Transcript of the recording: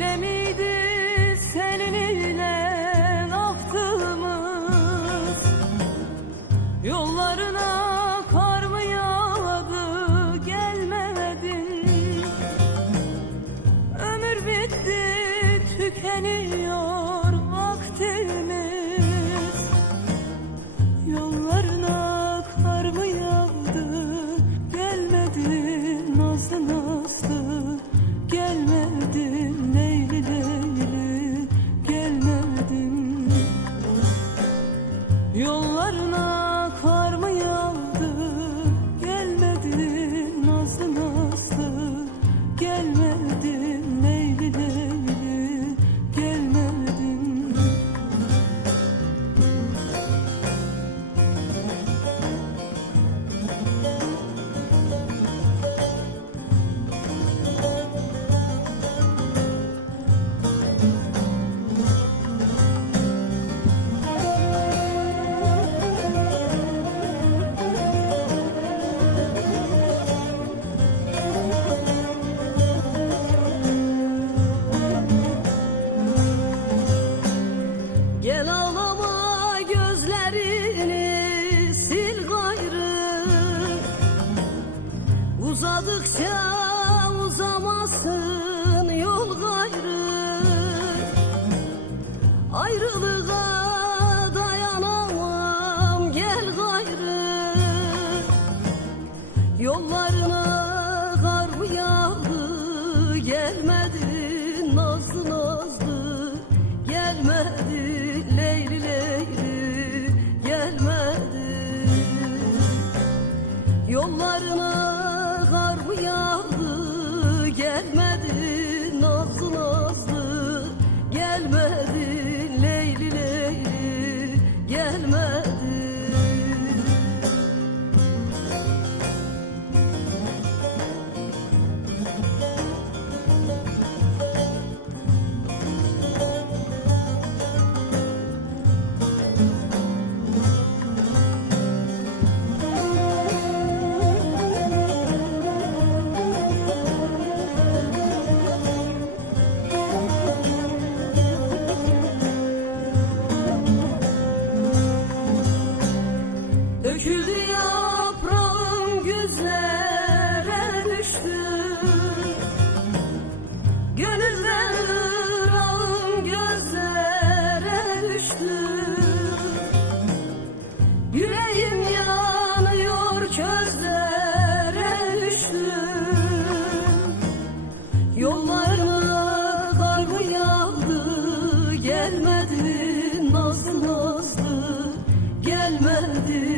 Öyle miydi seninle ahtımız Yollarına kar mı yağdı gelmedin? Ömür bitti tükeniyor vaktin Uzadıkça uzamasın yol gayrı. Ayrılığa dayanamam gel gayrı. Yollarına kar mı yağdı gelmedi nazına. gelmedi.